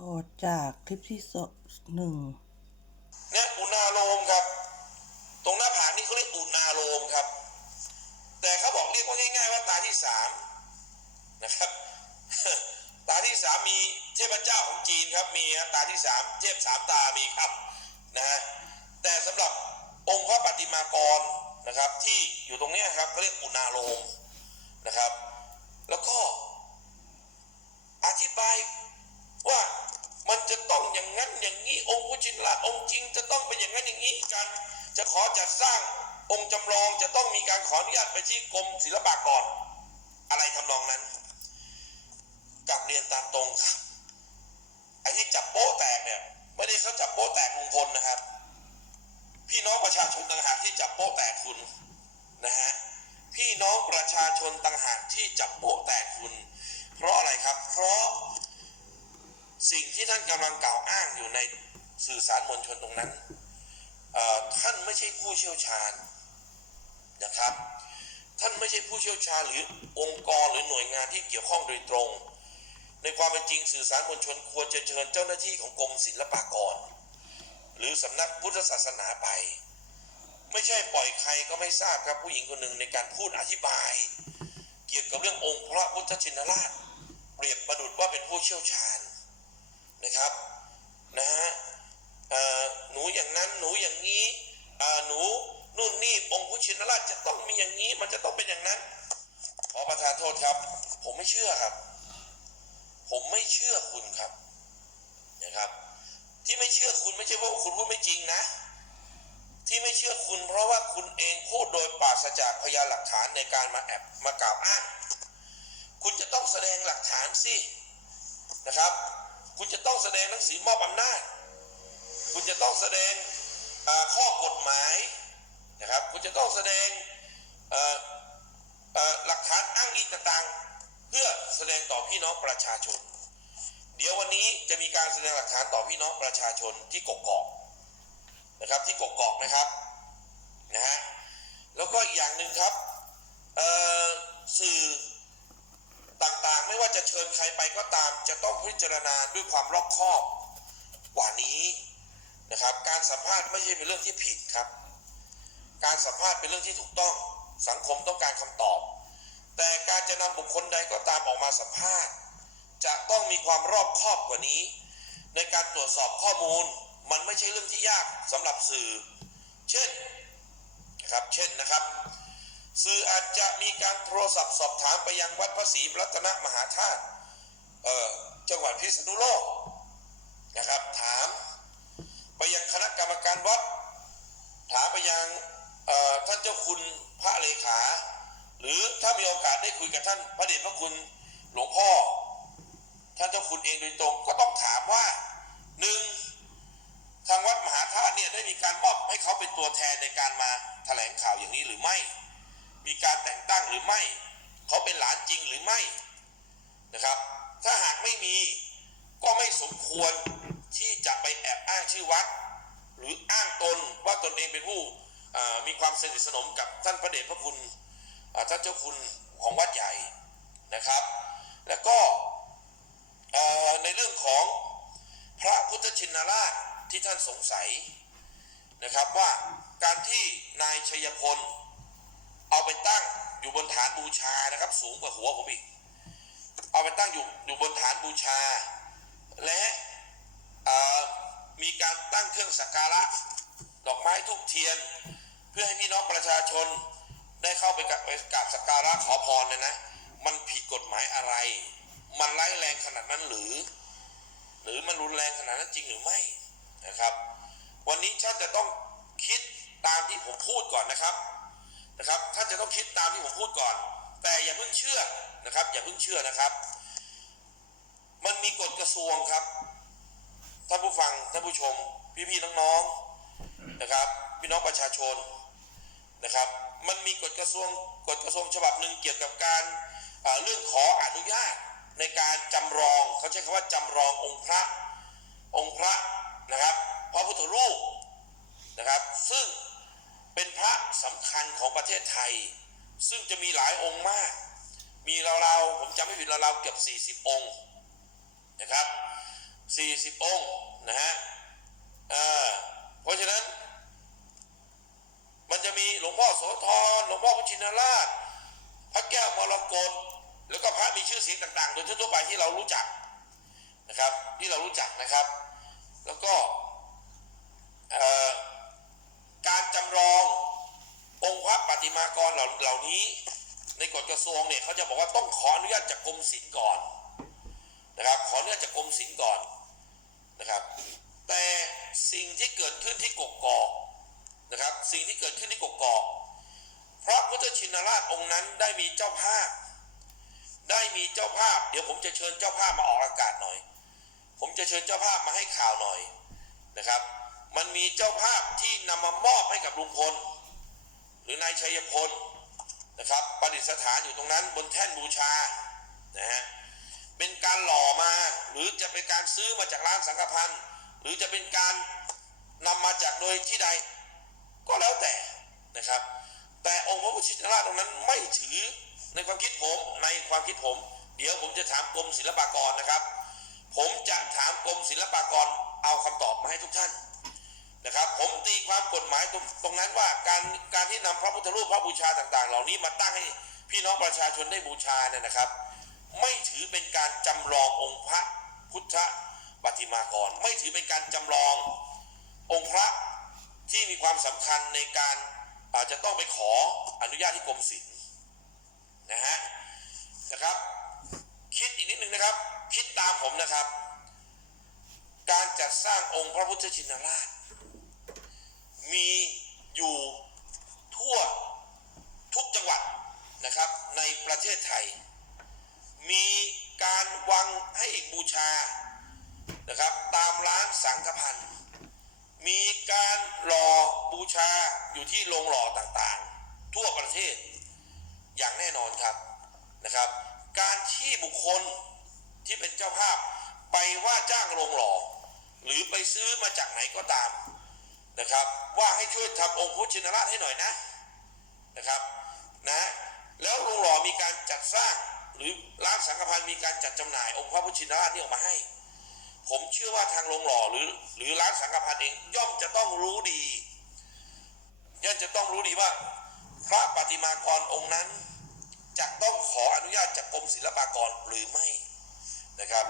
ต่อจากคลิปที่สหนึ่งเนี่ยอุณาโลมครับ ตรงหน้าผากนี่เขาเรียกอุณาโลมครับ แต่เขาบอกเรียกว่าง่าย ๆ ว่าตาที่สามนะครับ ตาที่สามมีเทพเจ้าของจีนครับมีฮะตาที่สามเทพสามตามีครับนะฮะแต่สำหรับองค์พระปฏิมากรนะครับ ที่อยู่ตรงนี้ครับเขาเรียกอุณาโลม งจำลองจะต้องมีการขออนุญาตไปที่กรมศิลปากรอะไรทำนองนั้นกับเรียนตามตรงครับไอ้ที่จับโป๊ะแตกเนี่ย ไม่ได้เขาจับโป๊ะแตกลุงพลนะครับ พี่น้องประชาชนต่างหากที่จับโป๊ะแตกคุณนะฮะพี่น้องประชาชนต่างหากที่จับโป๊ะแตกคุณ เพราะอะไรครับ เพราะสิ่งที่ท่านกำลังกล่าวอ้างอยู่ในสื่อสารมวลชนตรงนั้นท่านไม่ใช่ผู้เชี่ยวชาญ นะครับ ท่านไม่ใช่ผู้เชี่ยวชาญหรือองค์กรหรือหน่วยงานที่เกี่ยวข้องโดยตรง ในความเป็นจริงสื่อสารมวลชนควรจะเชิญเจ้าหน้าที่ของกรมศิลปากร หรือสำนักพุทธศาสนาไป ไม่ใช่ปล่อยใครก็ไม่ทราบครับผู้หญิงคนหนึ่งในการพูดอธิบาย เกี่ยวกับเรื่ององค์พระพุทธชินราช เปรียบประดุจว่าเป็นผู้เชี่ยวชาญนะครับนะฮะหนูอย่างนั้นหนูอย่างนี้หนู นู่นนี่องค์พุชินราชจะต้องมีอย่างนี้ มันจะต้องเป็นอย่างนั้น ขอประทานโทษครับ ผมไม่เชื่อครับ ผมไม่เชื่อคุณครับนะครับ ที่ไม่เชื่อคุณไม่ใช่เพราะว่าคุณพูดไม่จริงนะ ที่ไม่เชื่อคุณเพราะว่าคุณเองพูดโดยปราศจากพยานหลักฐานในการมาแอบมากล่าวอ้างคุณจะต้องแสดงหลักฐานสินะครับ คุณจะต้องแสดงหนังสือมอบอำนาจ คุณจะต้องแสดงข้อกฎหมาย นะครับคุณจะต้องแสดงหลักฐานอ้างอิงต่างๆ เพื่อแสดงต่อพี่น้องประชาชน เดี๋ยววันนี้จะมีการแสดงหลักฐานต่อพี่น้องประชาชนที่กกอกนะครับที่กกอกนะครับนะฮะแล้วก็อีกอย่างหนึ่งครับสื่อต่างๆ ไม่ว่าจะเชิญใครไปก็ตาม จะต้องพิจารณาด้วยความรอบคอบกว่านี้นะครับ การสัมภาษณ์ไม่ใช่เป็นเรื่องที่ผิดครับ การสัมภาษณ์เป็นเรื่องที่ถูกต้อง สังคมต้องการคำตอบ แต่การจะนำบุคคลใดก็ตามออกมาสัมภาษณ์ จะต้องมีความรอบคอบกว่านี้ ในการตรวจสอบข้อมูลมันไม่ใช่เรื่องที่ยากสำหรับสื่อ เช่นนะครับเช่นนะครับ สื่ออาจจะมีการโทรศัพท์สอบถามไปยังวัดพระศรีรัตนมหาธาตุจังหวัดพิษณุโลกนะครับ ถาม ไปยังคณะกรรมการวัด ถามไปยัง ท่านเจ้าคุณพระเลขา หรือถ้ามีโอกาสได้คุยกับท่านพระเดชพระคุณหลวงพ่อ ท่านเจ้าคุณเองโดยตรงก็ต้องถามว่าหนึ่งทางวัดมหาธาตุเนี่ยได้มีการมอบให้เขาเป็นตัวแทนในการมาแถลงข่าวอย่างนี้หรือไม่ มีการแต่งตั้งหรือไม่ เขาเป็นหลานจริงหรือไม่นะครับ ถ้าหากไม่มีก็ไม่สมควรที่จะไปแอบอ้างชื่อวัด หรืออ้างตนว่าตนเองเป็นผู้ มีความสนิทสนมกับท่านพระเดชพระคุณท่านเจ้าคุณของวัดใหญ่นะครับ แล้วก็ในเรื่องของพระพุทธชินราชที่ท่านสงสัยนะครับว่าการที่นายชัยพลเอาไปตั้งอยู่บนฐานบูชานะครับ สูงกว่าหัวผมอีก เอาไปตั้งอยู่อยู่บนฐานบูชา และมีการตั้งเครื่องสักการะ ดอกไม้ทูบเทียน เพื่อให้พี่น้องประชาชนได้เข้าไปกราบไปกราบสักการะขอพรเนี่ยนะ มันผิดกฎหมายอะไร มันร้ายแรงขนาดนั้นหรือ หรือมันรุนแรงขนาดนั้นจริงหรือไม่นะครับ วันนี้ท่านจะต้องคิดตามที่ผมพูดก่อนนะครับนะครับท่านจะต้องคิดตามที่ผมพูดก่อน แต่อย่าเพิ่งเชื่อนะครับ อย่าเพิ่งเชื่อนะครับ มันมีกฎกระทรวงครับท่านผู้ฟังท่านผู้ชม พี่ๆน้องๆนะครับ พี่น้องประชาชน นะครับ มันมีกฎกระทรวงกฎกระทรวงฉบับหนึ่งเกี่ยวกับการเรื่องขออนุญาตในการจำลองเขาใช้คำว่าจำลององค์พระองค์พระนะครับพระพุทธรูปนะครับ ซึ่งเป็นพระสำคัญของประเทศไทย ซึ่งจะมีหลายองค์มาก มีเราๆผมจำไม่ผิดเราๆเกือบ40 องค์นะครับ40 องค์นะฮะเพราะฉะนั้น มันจะมีหลวงพ่อโสธรหลวงพ่อพุชินราช พระแก้วมรกตแล้วก็พระมีชื่อเสียงต่างๆ โดยทั่วไปที่เรารู้จักนะครับ ที่เรารู้จักนะครับ แล้วก็การจำลององค์พระปฏิมากรเหล่าเหล่านี้ ในกฎกระทรวงเนี่ยเขาจะบอกว่าต้องขออนุญาตจากกรมศิลป์ก่อนนะครับ ขออนุญาตจากกรมศิลป์ก่อนนะครับ แต่สิ่งที่เกิดขึ้นที่กกอก นะครับ สิ่งที่เกิดขึ้นที่กกอกพระพุทธชินราชองค์นั้นได้มีเจ้าภาพ ได้มีเจ้าภาพ เดี๋ยวผมจะเชิญเจ้าภาพมาออกอากาศหน่อย ผมจะเชิญเจ้าภาพมาให้ข่าวหน่อยนะครับ มันมีเจ้าภาพที่นำมามอบให้กับลุงพล หรือนายชัยพลนะครับประดิษฐานอยู่ตรงนั้นบนแท่นบูชานะฮะเป็นการหล่อมาหรือจะเป็นการซื้อมาจากร้านสังฆพันธ์หรือจะเป็นการนำมาจากโดยที่ใด ก็แล้วแต่นะครับ แต่องค์พระพุทธชินราชตรงนั้นไม่ถือในความคิดผมในความคิดผม เดี๋ยวผมจะถามกรมศิลปากรนะครับ ผมจะถามกรมศิลปากรเอาคำตอบมาให้ทุกท่านนะครับ ผมตีความกฎหมายตรงตรงนั้นว่าการการที่นำพระพุทธรูปพระบูชาต่าง ๆ เหล่านี้มาตั้งให้พี่น้องประชาชนได้บูชาเนี่ยนะครับ ไม่ถือเป็นการจำลององค์พระพุทธปฏิมากร ไม่ถือเป็นการจำลององค์พระ ที่มีความสำคัญในการอาจจะต้องไปขออนุญาตที่กรมศิลป์นะฮะนะครับ คิดอีกนิดนึงนะครับ คิดตามผมนะครับ การจัดสร้างองค์พระพุทธชินราช มีอยู่ทั่วทุกจังหวัดนะครับ ในประเทศไทย มีการวังให้บูชานะครับ ตามร้านสังฆพันธ์ มีการหล่อบูชาอยู่ที่โรงหล่อต่างๆ ทั่วประเทศอย่างแน่นอนครับนะครับ การที่บุคคลที่เป็นเจ้าภาพไปว่าจ้างโรงหล่อ หรือไปซื้อมาจากไหนก็ตามนะครับ ว่าให้ช่วยทำองค์พุทธชินราชให้หน่อยนะนะครับนะแล้วโรงหล่อมีการจัดสร้างหรือร้านสังฆพันธ์มีการจัดจำหน่ายองค์พระพุทธชินราชนี่ออกมาให้ ผมเชื่อว่าทางโรงหล่อหรือ หรือร้านสังฆพันธ์เองย่อมจะต้องรู้ดีย่อมจะต้องรู้ดีว่า พระปฏิมากรองค์นั้นจะต้องขออนุญาตจากกรมศิลปากรหรือไม่นะครับ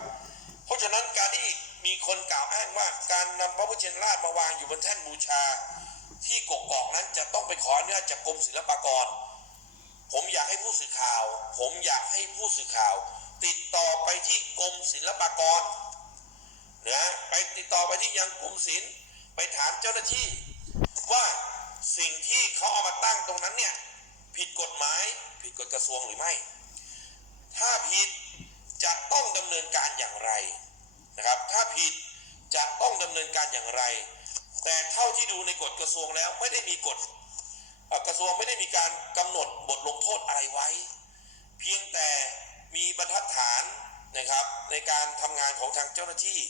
เพราะฉะนั้นการที่มีคนกล่าวอ้างว่าการนำพระพุทธชินราชมาวางอยู่บนแท่นบูชา ที่กกอกนั้นจะต้องไปขออนุญาตจากกรมศิลปากร ผมอยากให้ผู้สื่อข่าว ผมอยากให้ผู้สื่อข่าว ติดต่อไปที่กรมศิลปากร นะไปติดต่อไปที่ยังกรมศิลป์ไปถามเจ้าหน้าที่ ว่าสิ่งที่เขาเอามาตั้งตรงนั้นเนี่ยผิดกฎหมายผิดกฎกระทรวงหรือไม่ ถ้าผิดจะต้องดำเนินการอย่างไรนะครับ ถ้าผิดจะต้องดำเนินการอย่างไร แต่เท่าที่ดูในกฎกระทรวงแล้วไม่ได้มีกฎกระทรวงไม่ได้มีการกำหนดบทลงโทษอะไรไว้ เพียงแต่มีบรรทัดฐานนะครับในการทำงานของทางเจ้าหน้าที่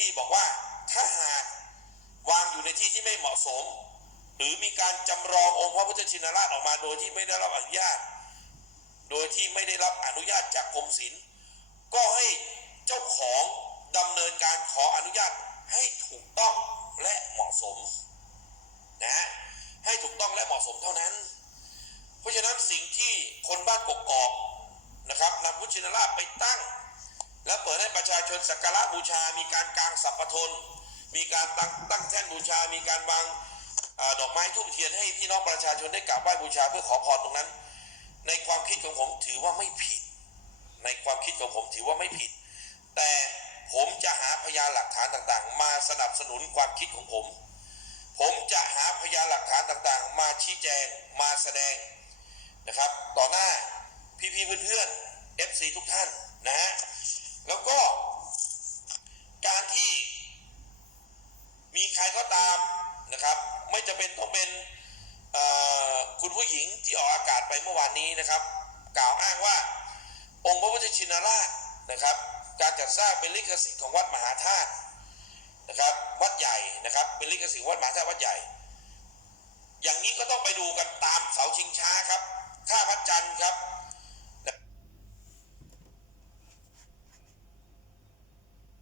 ที่บอกว่าถ้าหากวางอยู่ในที่ที่ไม่เหมาะสม หรือมีการจำลององค์พระพุทธชินราชออกมาโดยที่ไม่ได้รับอนุญาต โดยที่ไม่ได้รับอนุญาตจากกรมศิลป์ก็ให้เจ้าของดำเนินการขออนุญาตให้ถูกต้องและเหมาะสมนะให้ถูกต้องและเหมาะสมเท่านั้น เพราะฉะนั้นสิ่งที่คนบ้านกกอกนะครับนำพุทธชินราชไปตั้ง และเปิดให้ประชาชนสักการะบูชา มีการกางสัพพทน มีการตั้งตั้งแท่นบูชา มีการวางอดอกไม้ทูบเทียนให้พี่น้องประชาชนได้กราบไหว้บูชาเพื่อขอพรตรงนั้น ในความคิดของผมถือว่าไม่ผิด ในความคิดของผมถือว่าไม่ผิด แต่ผมจะหาพยานหลักฐานต่างๆ มาสนับสนุนความคิดของผม ผมจะหาพยานหลักฐานต่างๆ มาชี้แจงมาแสดงนะครับ ต่อหน้าพี่ๆเพื่อนๆ FC ทุกท่านนะฮะ แล้วก็การที่มีใครก็ตามนะครับ ไม่จะเป็นต้องเป็นคุณผู้หญิงที่ออกอากาศไปเมื่อวานนี้นะครับ กล่าวอ้างว่าองค์พระพุทธชินราชนะครับ การจัดสร้างเป็นลิขสิทธิ์ของวัดมหาธาตุนะครับ วัดใหญ่นะครับ เป็นลิขสิทธิ์วัดมหาธาตุวัดใหญ่ อย่างนี้ก็ต้องไปดูกันตามเสาชิงช้าครับท่าพระจันทร์ครับ